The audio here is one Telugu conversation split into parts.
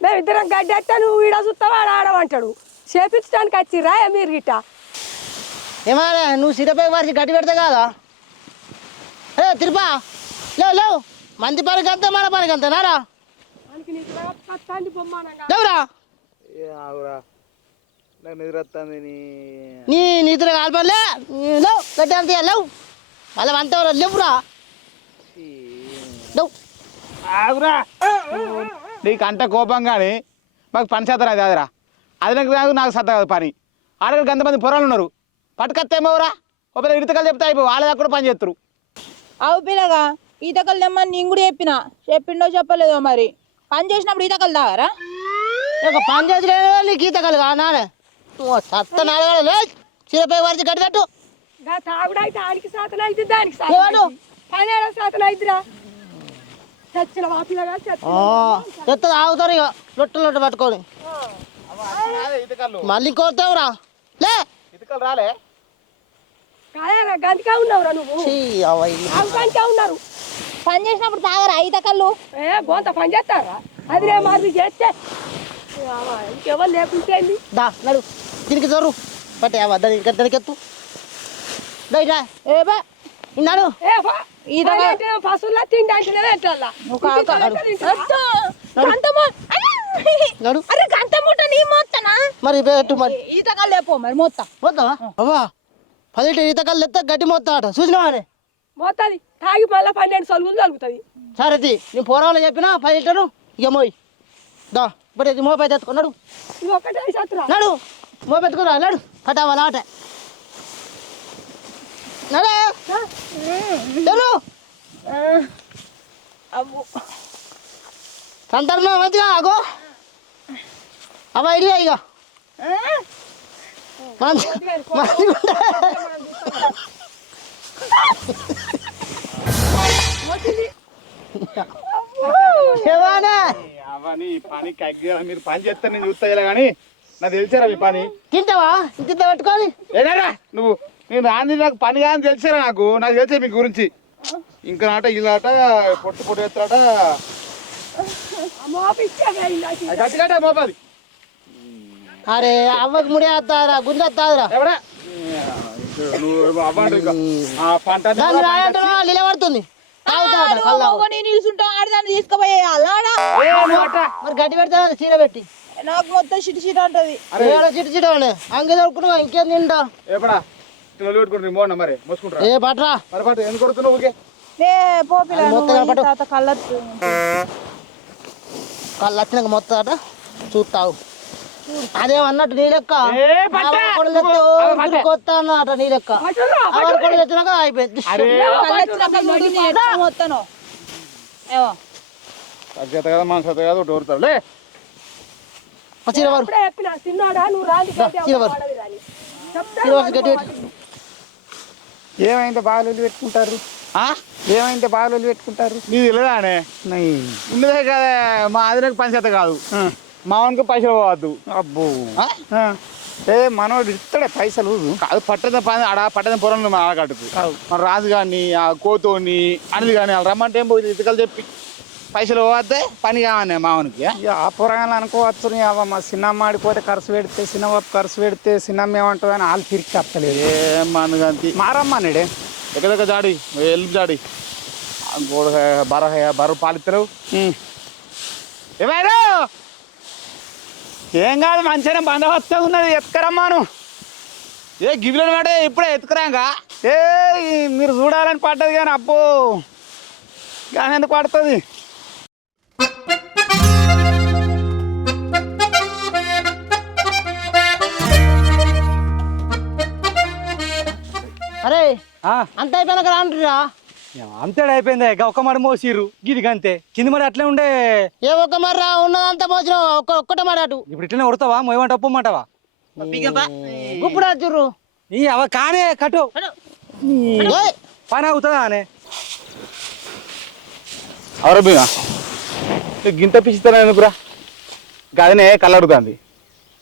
మేమిద్దరం గడ్డి ఎత్తే నువ్వు ఈడ చూస్తావా ఆడ ఆడమంటాడు చేపించడానికి వచ్చిర్రా మీరు గిట్ట. ఏమన్నా నువ్వు సిరపై వారికి గట్టి పెడితే కాదా? ఏ తిరుపా. లేవు లేవు మంది పనికి అంతే మన పనికి అంతే నారా లేవురా. ఏ ఆగురా నాకు నిద్ర వస్తుంది నీ. నిద్ర కాల్పలే లేవు గట్టి అంతే లేవు మళ్ళీ అంతే లేవురా. లేవు ఆగురా. నీకు అంత కోపం కానీ మాకు పని చేస్తారు అది అదిరా అది నాకు నాకు సత్తా కాదు పని. ఆడగడికి అంతమంది పొరాలు ఉన్నారు. పట్టుకత్తేమోరా? ఒక పిల్ల ఇటుకలు చెప్తే అయిపో వాళ్ళ దగ్గర కూడా పని చేస్తారు అవు పిల్లగా ఈతకలు తెమ్మని నేను కూడా చెప్పిన. చెప్పిండో చెప్పలేదో మరి. పని చేసినప్పుడు ఈతకలు తాగారా? ఒక పని చేసి నీకు ఈత కలుగా నానే సత్త నాలుగు లే సిరపై వారికి గట్టి పెట్టు. గా తాగుడైతే ఆడికి సాతన అయితే దానికి సాతన అయిద్దిరా చచ్చిన వాపిలగా చచ్చిన చెత్త ఆగుతారు ఇక. లొట్టు లొట్టు పట్టుకొని. మళ్ళీ ఇంకోతావురా లే. రాలే కాయరా గంతికా ఉన్నావురా నువ్వు. పని చేసినప్పుడు తాగరా ఈతకళ్ళు ఏ గోంత పని చేస్తారా? అది రే మరి చేస్తే. ఇంకెవరు లేకుంటే? దా నడు. దీనికి జరు పట్టే దాని దానికి ఎత్తు. రా. ఏ బా. ఇన్నాడు ఏ పశువులా తిండి అంటే అరే! నీ మోత్తనా మరి పెట్టు మరి? ఈతకళ్ళు లేపో మరి మొత్తం పోతావా అవ్వా. పది ఈత కళ్ళు ఎత్తే గడ్డి మొత్తం ఆట చూసినావానే పోతుంది తాగి మళ్ళీ పన్నెండు సలుగులు తగ్గుతుంది సరే తీ. నీ పోరాలు చెప్పినా పది లీటరు ఇక మోయ్. దా ఇప్పుడు మోపై తెచ్చుకో నడు ఇది ఒక్కటే శత్రు నడు. మోపెత్తుకురా నడు. పటావాల ఆట నడు. నడు. సంతర్మ మంచిగా ఆగో. అవ్వ ఇడిగా ఇక మంచి మంచిగా ఏవానే అవన్నీ పని కగ్గిరా మీరు పని చేస్తే నేను చూస్తా కానీ నాకు తెలిసారా మీ పని? తింటావా? ఇంత పెట్టుకొని? ఏడారా నువ్వు? నేను రాని నాకు పని కాదని తెలిసారా నాకు? నాకు తెలిసే మీ గురించి. ఇంకా నాట ఇలాట పొట్టు పొట్టు ఎత్తాట మోపది అరే అవ్వకి ముడి వస్తారా ఎవడా? నువ్వు అవ్వండి. ఆ పంట కూడా రాయంటున్నా నిలబడుతుంది. ఆడదాన్ని తీసుకుపోయే అలాడా. మరి గడ్డి పెడతా చీర పెట్టి. నాకు మొత్తం చిటి చిటి చిట్టు చిట్టు అని అంగే దొరుకుతున్నా ఇంకేం తింటా ఎప్పుడా ఏ పట్రా. మొత్తం కళ్ళు వచ్చినాక అట చూస్తావు. అదేమన్నట్టు నీ లెక్క. కొత్త అన్నట నీ లెక్క. అవర్ కూడా తెచ్చినాక అయిపోయింది. కదా మన కదా ఒకటి చీర ఏమైంది బాగా పెట్టుకుంటారు? ఆ? ఏమైంది బాగా పెట్టుకుంటారు? నీది తెలియదానే ఉన్నదే కదా మా ఆదినకు పని చేత కాదు. మా వానికి పైసలు పోవద్దు. అబ్బో. ఏ మనోడు ఇస్తాడే పైసలు? కాదు పట్టద పని ఆడ పట్టద పొరం మన ఆడకట్టుకు మన రాజు గాని ఆ కోతోని అనిల్ కానీ వాళ్ళు రమ్మంటే ఏం పోయి ఇతకలు చెప్పి పైసలు పోవద్దే పని కావనే మావనికి ఆ అనుకోవచ్చు మా చిన్నమ్మ ఆడిపోతే ఖర్చు పెడితే చిన్నబాబు ఖర్చు పెడితే చిన్నమ్మ ఏమంటుంది అని వాళ్ళు తిరిగి చెప్తలేదు ఏ మనగంతి మారమ్మనుడే ఎక్కడెక్క జాడి ఎల్లు జాడి గోడ బర బర్ర పాలిత్తరు. ఏమైనా ఏం కాదు మంచిగానే బందోబస్తు ఉన్నది ఎత్తుకరమ్మాను ఏ గివ్వులను మాట ఇప్పుడే ఎత్తుకురాగా. ఏ మీరు చూడాలని పడ్డది కానీ అబ్బో కానీ ఎందుకు పడుతుంది? అంత అయిపోయినాక రాంటురా అంతేడు అయిపోయింది ఇక ఒక్క మడి మోసిర్రు. గిదికి అంతే కింది మరి అట్లే ఉండే. ఏ ఒక్క మర్రా ఉన్నదంతా మోసిన ఒక్క ఒక్కటే మాట అటు. ఇప్పుడు ఇట్లనే ఉడతావా మొయ్యమంట ఒప్పమంటావా? ఇప్పుడు వచ్చుర్రు ఈ అవ కానే కట్టు. పని అవుతుందా అనే అవరబీనా గింత పిచ్చితనం ఎందుకురా? గదనే కలరుతుంది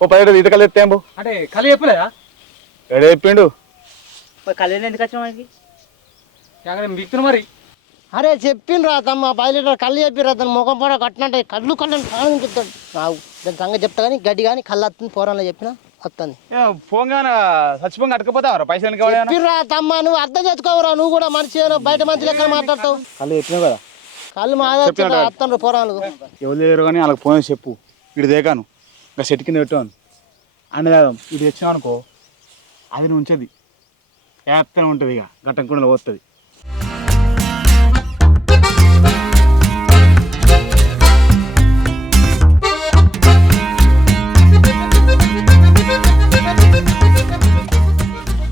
ఓ పది ఇటుకలు ఎత్తేంబు అంటే కలి చెప్పలేదా? ఎడ చెప్పిండు కళ్యాణ్ ఎందుకు వచ్చిన మనకి అక్కడ మరి. అరే చెప్పిండ్రా తమ్మ పది లీటర్ కళ్ళు చెప్పిర్రా తన ముఖం పొడ కట్టినట్టే కళ్ళు కళ్ళు ప్రాణం చెప్తాడు రావు దాని సంగతి చెప్తా కానీ గడ్డి కానీ కళ్ళు వస్తుంది పోరాలో చెప్పినా వస్తుంది. ఫోన్ కానీ చచ్చిపోయి కట్టుకుపోతావరా పైసలు? చెప్పిర్రా తమ్మ నువ్వు అర్థం చేసుకోవరా నువ్వు కూడా మనిషి బయట మంచి లెక్కన మాట్లాడతావు. కళ్ళు చెప్పినావు కదా? కళ్ళు మా వస్తాను పోరాలు ఎవరు లేరు కానీ వాళ్ళకి ఫోన్ చెప్పు. ఇటు దేకాను. ఇంకా సెట్ కింద పెట్టాను అన్నదాదం ఇది తెచ్చినావు అనుకో అది నువ్వు ఉంచది. హ్యాపీగా ఉంటుంది ఇక. గట్టం కూడా పోతుంది.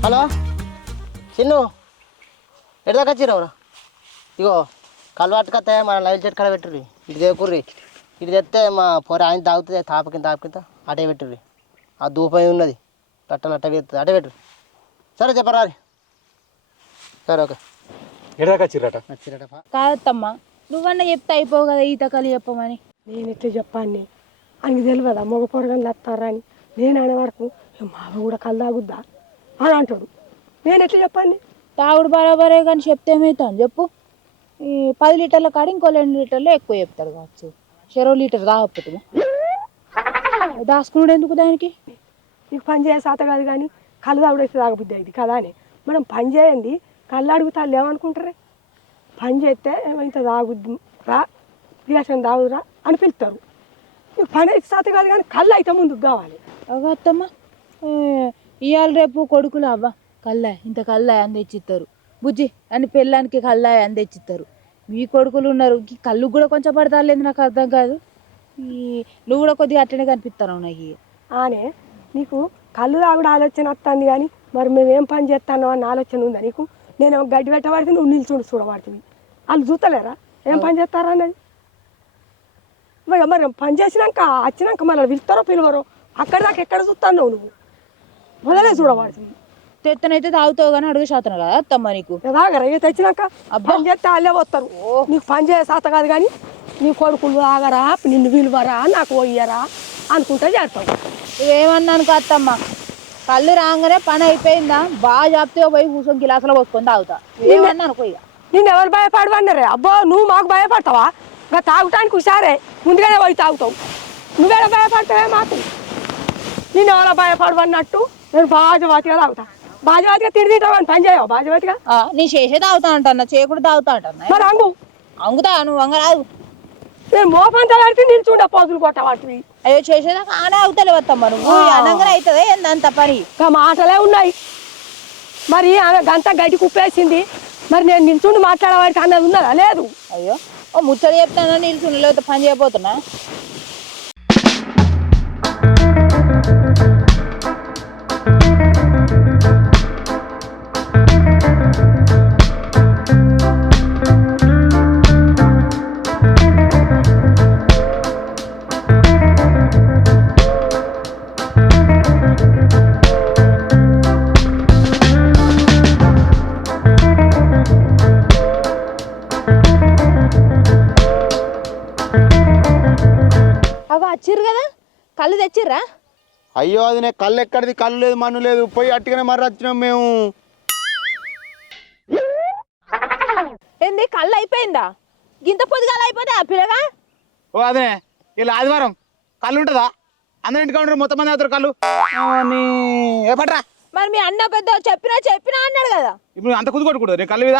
హలో? చిన్ను? ఎడదాకా వచ్చిరావురా ఇగో కలవాటు మన లైవ్ చెట్టు కడ పెట్టుర్రి. ఇటు దేకుర్రి ఇటు తెస్తే మా పొర ఆయన తాగుతుంది తాప కింద తాప కింద అటే పెట్టుర్రి. ఆ ధూపం ఉన్నది లట్ట లట్ట పెడుతుంది అటే పెట్టుర్రి. సరే చెప్పరా సరే ఓకే. ఎడదాకా వచ్చిర్రట? నచ్చిరట కాదత్తమ్మా నువ్వన్నా చెప్తే అయిపోవు కదా ఈత కలి చెప్పమని. నేను ఎట్లా చెప్పాను ఆయనకి తెలియదా మగ పొరగని లేస్తారా అని. నేను అనే వరకు "ఏ మావ కూడా కళ్ళు తాగుద్దా? అని అంటాడు. నేను ఎట్లా చెప్పాను తాగుడు బరాబరే కానీ చెప్తే ఏమవుతాను చెప్పు. ఈ పది లీటర్ల కాడ ఇంకో రెండు లీటర్లు ఎక్కువ చెప్తాడు కావచ్చు. చెరో లీటర్ తాగకపోతే దాసుకున్నాడు ఎందుకు దానికి? నీకు పని చేయ సాత కాదు కానీ కళ్ళు తాగుడైతే తాగబుద్ధి అయింది కదా అని. మనం పని చేయండి కళ్ళు అడుగుతా ఏమనుకుంటారే పని చేస్తే "ఏమో ఇంత తాగుద్ది. రా రియాక్షన్ తాగుదురా అని పిలుస్తారు. నీకు పని అయితే సాత కాదు కానీ కళ్ళు అయితే ముందుకు కావాలి. అత్తమ్మ ఇవాళ రేపు కొడుకులు అవ్వ. కల్లా ఇంత కల్లా అని తెచ్చిస్తారు. బుజ్జి అని పెళ్ళానికి కల్లా అని తెచ్చిస్తారు. మీ కొడుకులు ఉన్నారు కళ్ళు కూడా కొంచెం పడతాలేదు నాకు అర్థం కాదు. ఈ నువ్వు కూడా కొద్దిగా అట్లనే కనిపిస్తాను నాకు ఆనే నీకు కళ్ళు తాగుడు ఆలోచన వస్తుంది కానీ మరి మేము ఏం పని చేస్తానో అన్న ఆలోచన ఉందా నీకు? నేను గడ్డి పెట్టబడితే నువ్వు నిల్చుండి చూడబడుతుంది వాళ్ళు చూస్తలేరా? ఏం పని చేస్తారా అన్నది? మరి మరి పని చేసినాక వచ్చినాక మళ్ళీ పిలుస్తారో పిలవరో? అక్కడ దాకా ఎక్కడ చూస్తాను నువ్వు? మొదలే చూడబడుతుంది తెత్తనైతే తాగుతావు కానీ అడుగు శాతం కదా అత్తమ్మ నీకు? తాగరా? ఇక తెచ్చినాక? పని చేస్తే వాళ్ళే వస్తారు నీకు పని చేసే సాత కాదు కానీ నీ కొడుకులు ఆగరా నిన్ను విలువరా నాకు పోయ్యరా అనుకుంటే చేస్తావు. ఏమన్నాను అత్తమ్మ? కళ్ళు రాగానే పని అయిపోయిందా? బాగా చెప్తే పోయి కూర్చొని గిలాసులో పోసుకొని తాగుతా. ఏమన్నాను పోయి నేను ఎవరు భయపడవన్నారే అబ్బో నువ్వు మాకు భయపడతావా? ఇంకా తాగటానికి హుషారే. ముందుగానే పోయి తాగుతావు. నువ్వేలా భయపడతావే మాకు? నేను ఎవరో భయపడవన్నట్టు నేను బాజవాతిగా తాగుతా. బాజవాతిగా తిరిగి తింటావని పని చేయవు బాజవాతిగా? ఆ, నీ చేసే తాగుతా అంటన్నా చేయకుండా తాగుతా అంటన్నా మరి అంగు. అంగుతా నువ్వు అంగరాదు నేను మోపంత పెడితే నిల్చుండే పోతులు కొట్టవాటివి అయ్యో చేసేదాకా ఆనే అవుతలేవు అత్తమ్మ నువ్వు. అనంగా అవుతుంది ఏందంత పని? ఇంకా మాటలే ఉన్నాయి. మరి ఆమె గంట గడ్డి కుప్పేసింది. మరి నేను నిల్చుండి మాట్లాడేవాడికి అన్నది ఉన్నదా? లేదు. అయ్యో ఓ ముచ్చట చెప్తానా? నిల్చుని లేకపోతే పని చేయబోతున్నా? వచ్చిర్రు కదా? కళ్ళు తెచ్చిర్రా? అయ్యో అది నేను కళ్ళు ఎక్కడిది? కళ్ళు లేదు మన్ను లేదు. పోయి అట్టుగానే మర్ర వచ్చినాం మేము. ఏంది కళ్ళు అయిపోయిందా? గింత పొద్దుగాల అయిపోతే ఆ పిల్లగా ఓ అదే. ఇలా ఆదివారం కళ్ళు ఉంటుందా? అందరి ఇంటికి ఉంటారు మొత్తం మంది అవుతారు కళ్ళు. నీ ఏ పట్రా. మరి మీ అన్న పెద్ద చెప్పినా చెప్పినా అన్నాడు కదా? ఇప్పుడు అంత కుదు కొట్టకూడదు నీ కళ్ళు మీద?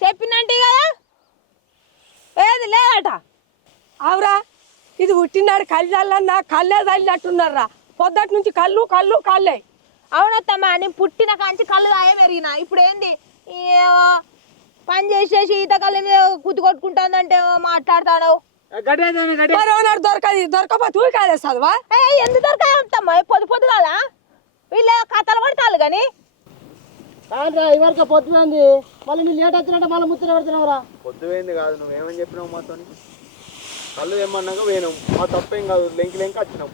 చెప్పినంటే కదా? ఏది లేదట. అవురా ఇది పుట్టినాడు కళ్ళు చల్లన్నా కళ్ళే చల్లినట్టున్నారా పొద్దటి నుంచి కళ్ళు కళ్ళు కళ్ళే. అవునత్తమ్మా నేను పుట్టిన కాంచి కళ్ళు తాగే మెరిగిన. ఇప్పుడు ఏంది? ఏవో పని చేసేసి ఈత కళ్ళ మీద కుత్తి కొట్టుకుంటానంటే మాట్లాడతాడు మరి ఓనాడు దొరకది దొరకపోతే ఊరి కాదే చదవా ఏ ఎందుకు దొరకమ్మా పొద్దు పొద్దు కదా? వీళ్ళ కథలు పడతారు కానీ. కాదురా ఇవరకు మళ్ళీ నీ లేట్ వచ్చినట్టు మళ్ళీ ముచ్చట పెడుతున్నావురా. పొద్దుపోయింది కాదు నువ్వేమని చెప్పినావు మాతో కళ్ళు ఏమన్నాక పోయినాం మా తప్పేం కాదు లెంకి లెంకి వచ్చినాం.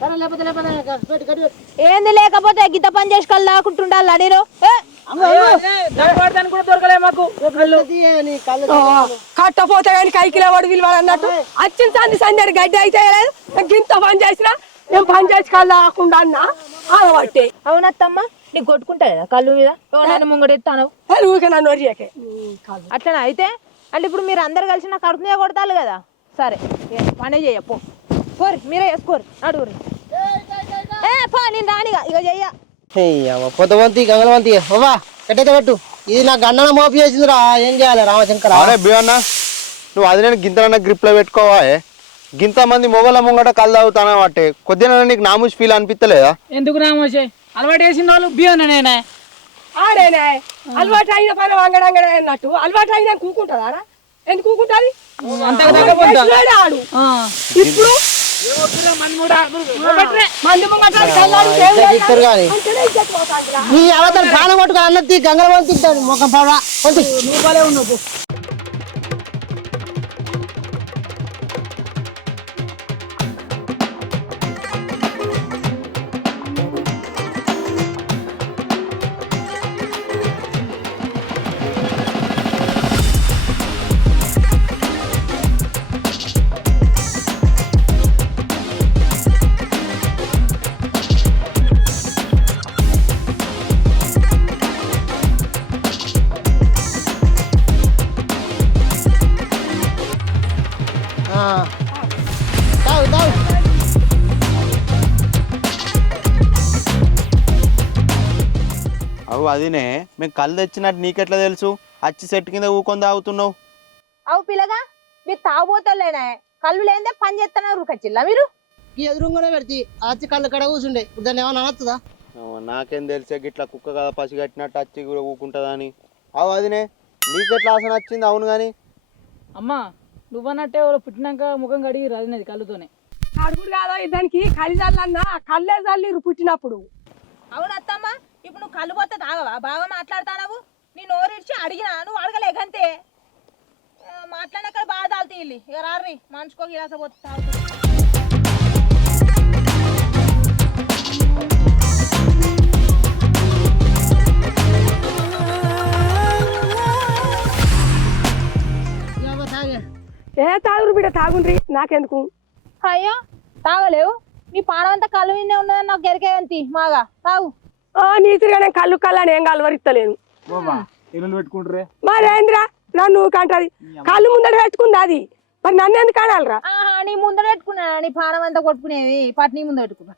సరే లేకపోతే లేకపోతే. ఏంది లేకపోతే గిత్త పని చేసి కళ్ళు దాకుంటుండాలా నేను? ఏ? పెద్దది నీ కళ్ళు కట్టపోతే కానీ కైకిలే వాడు విలువాడు అన్నట్టు. వచ్చిన సంది సందడి గడ్డి అయితే లేదు. గింత పని చేసినా నేను పని చేసి కళ్ళు రాకుండా అన్నా ఆగబట్టే అవునత్తమ్మ నీకు కొట్టుకుంటా కళ్ళు మీద? నన్ను ముంగడెత్తాను ఊరికే నన్ను ఒరియకే కాదు అట్లనే అయితే అంటే ఇప్పుడు మీరు అందరు కలిసి నా కడుపు మీద కొడతారు కదా? సరే పనే చెయ్య పో. పోరి మీరే వేసుకోరు నడుగురి ఏ పో నేను రానిగా ఇక చెయ్య. పొద్దువంతి గంగలవంతి బాబా ఎట్టయితే పెట్టు. ఇది నా గండన మోపి చేసిందిరా ఏం చేయాలి రామశంకర? అరే బియన్న నువ్వు అది నేను గింతనన్న గ్రిప్లో పెట్టుకోవా గింత మంది మొగల ముంగట కళ్ళు తాగుతానా వాటే కొద్దిగా నీకు నామూసి ఫీల్ అనిపిస్తలేదా ఎందుకు రామోషే? అలవాటు వేసిన వాళ్ళు బియ్యం నేనే. ఆడేనే. అలవాటు అయిన పని వంగడంగడ అన్నట్టు. అలవాటు అయినా కూకుంటుందా ఎందుకు ఆడు. ఇప్పుడు. నీ అవతల ప్రాణం కొట్టుకు అన్నది గంగలవంతి ముఖం పడవ కొంచెం అదినే మేము కళ్ళు తెచ్చినట్టు నీకెట్లా తెలుసు? అచ్చి చెట్టు కింద ఊకొని తాగుతున్నావు. అవు పిల్లగా మీరు తాగుబోతలేనా. కళ్ళు లేదే పని చేస్తున్నారు కచ్చిల్లా మీరు? ఈ ఎదురుగానే పెడితే అచ్చి కళ్ళు కడ కూర్చుండే ఇప్పుడు దాన్ని ఏమన్నా అనొస్తుందా నాకేం తెలిసే గిట్లా కుక్క కదా పసి కట్టినట్టు అచ్చి కూడా ఊకుంటుందా అని అవు అదినే నీకెట్లా ఆసన వచ్చింది అవును కానీ అమ్మా నువ్వన్నట్టే ఎవరో పుట్టినాక ముఖం కడిగి రాదినది కళ్ళుతోనే. అడుగుడు కాదో దానికి కలి చల్లన్నా కళ్ళే చల్లిరు పుట్టినప్పుడు. అవును అత్తమ్మ ఇప్పుడు నువ్వు కళ్ళు పోతే తాగవా? బాగా మాట్లాడతానవు నీ నోరిడ్చి అడిగినా నువ్వు అడగలేకంతే. మాట్లాడినక్కడ బాగా తాగుతాయి ఇల్లు. ఇక రారి మనిషికో గిలాస పోతే తాగుతుంది ఏ తాగురు బిడ్డ తాగుండ్రి. నాకెందుకు? అయ్యో తాగలేవు. నీ పానం అంతా కళ్ళు విన్నే ఉన్నదని నాకు గెరికేయంతి మాగా. తాగు. ఆ నీతిగా నేను కళ్ళు కళ్ళని ఏం కలవరిస్తలేను. పెట్టుకుంటారే? మరేంద్రా నన్ను కంటది కళ్ళు ముందర పెట్టుకుంది అది. మరి నన్ను ఎందుకు అనాలరా? ఆహా నీ ముందర పెట్టుకున్నా నీ పానం అంతా కొట్టుకునేవి పట్టు నీ ముందు పెట్టుకున్నా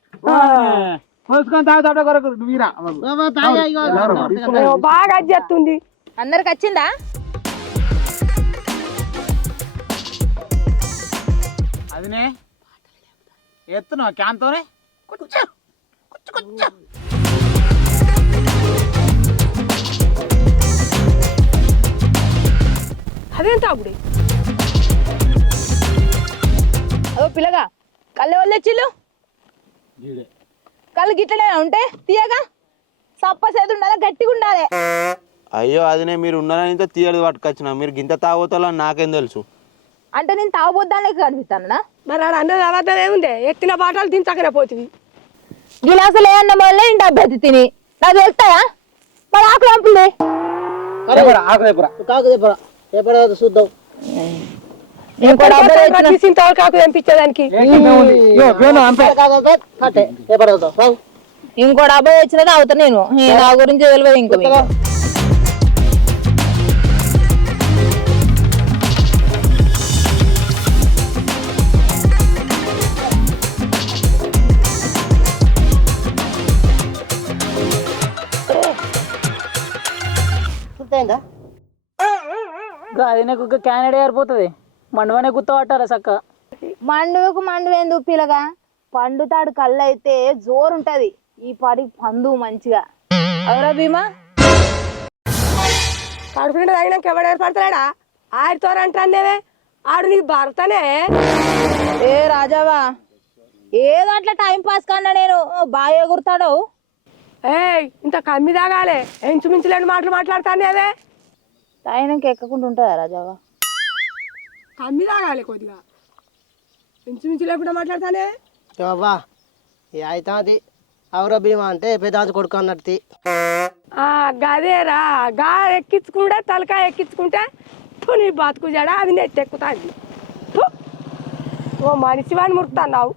బాగా అజ్జెత్తుంది అందరికి వచ్చిందా అదినే ఎత్తున్నావు క్యాన్తోనే అదేం తాగుడు అదో పిల్లగా కళ్ళు వాళ్ళు తెచ్చిల్లు కళ్ళు గిట్లనే ఉంటే తీయగా? సప్ప సేదు ఉండాలి గట్టిగా ఉండాలి. అయ్యో అదినే మీరు ఉన్నారని తీయడు పట్టుకొచ్చిన. మీరు గింత తాగుతాలని నాకేం తెలుసు. అంటే నేను తాగబోద్దానే కనిపిస్తానా మరి ఆడ అన్నది అబద్ధం ఏముంది? ఎత్తిన బాటలు దించకనే పోతుంది గిలాసులు ఏ అన్న వల్ల ఇంటి అభ్యర్థి తిని. నాకు తెలుస్తాయా? మరి ఆకులు అంపులే కాకు చెప్పరా రేపటి చూద్దాం. ఇంకో డబ్బా కాకు తెంపించేదానికి ఇంకో తెచ్చినది అవుతా నేను. ఈ నా గురించి తెలియదు ఇంకా అదినే కుక్క క్యానడే ఏరిపోతుంది మండవనే గుత్త పట్టారా చక్క మండువకు మండు ఎందుకు పిల్లగా పండుతాడు కళ్ళు అయితే జోరు ఉంటది ఈ పాటికి పండు మంచిగా. అవరా భీమా? కడుపుంటే తాగినాక ఎవడు ఏర్పడతాడా ఆడితో అంటానేవే ఆడు నీ భర్తనే ఏ రాజావా? ఏదో అట్లా టైం పాస్ కన్నా నేను బాగా ఎగురుతాడు? ఏయ్ ఇంత కమ్మి తాగాలే. ఎంచుమించులేని మాటలు మాట్లాడతానేవే తాగినాక ఎక్కకుండా ఉంటుందా రాజావా కమ్మి తాగాలి కొద్దిగా. ఇంచుమించు లేకుండా మాట్లాడతానే? ఈ అయితే అవరో భీమా అంటే పెద్దాంత కొడుకు అన్నట్టు. ఆ గదేరా గా ఎక్కించుకుంటే తలకాయ ఎక్కించుకుంటే నీ బతుకు జడ అది నెట్టెక్కుతుంది ఫు. ఓ మనిషి వాడిని మురుకుతున్నావు.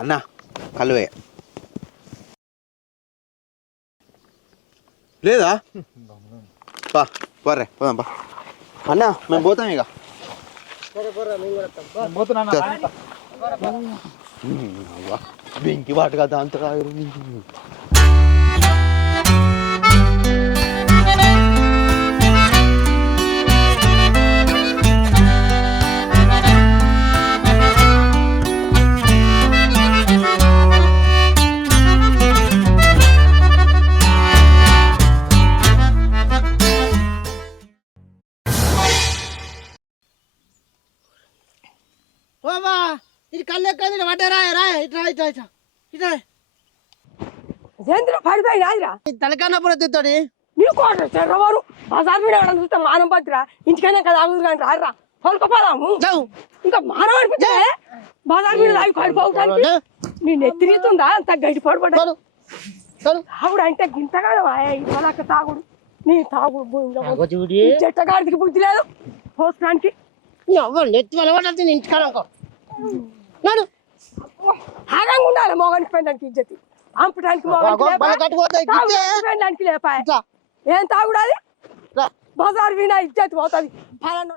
అన్న కలువే. లేదా? పా పోరే పోదాం పా. అన్న మేము పోతాం ఇక. బెంకి వాటు కదా. తలకన్నప్పుడు ఎత్తుతాడు నీ కోట చెర్రవారు బజార్ మీద చూస్తే మానం పద్దురా ఇంటికైనా కదా ఆగుదు కానీ రారా. పలుకపోదాము ఇంకా మానం అనిపించే బజార్ మీద తాగి పడిపోతానికి నీ నెత్తిరితుందా అంత గడ్డి తాగుడు అంటే గింతగానే ఇవ్వలేక తాగుడు. నీ తాగుడు చెట్టగాడికి బుద్ధి లేదు పోసుకోడానికి నెత్తి వెళ్ళబడ్డా ఇంటికాడ ఆగంగా ఉండాలి మొగానికి ఇజ్జతి. పెళ్ళడానికి లేపాయ. ఏం తాగుడు అది? రా. బజార్ వినా ఇజ్జతి పోతుంది.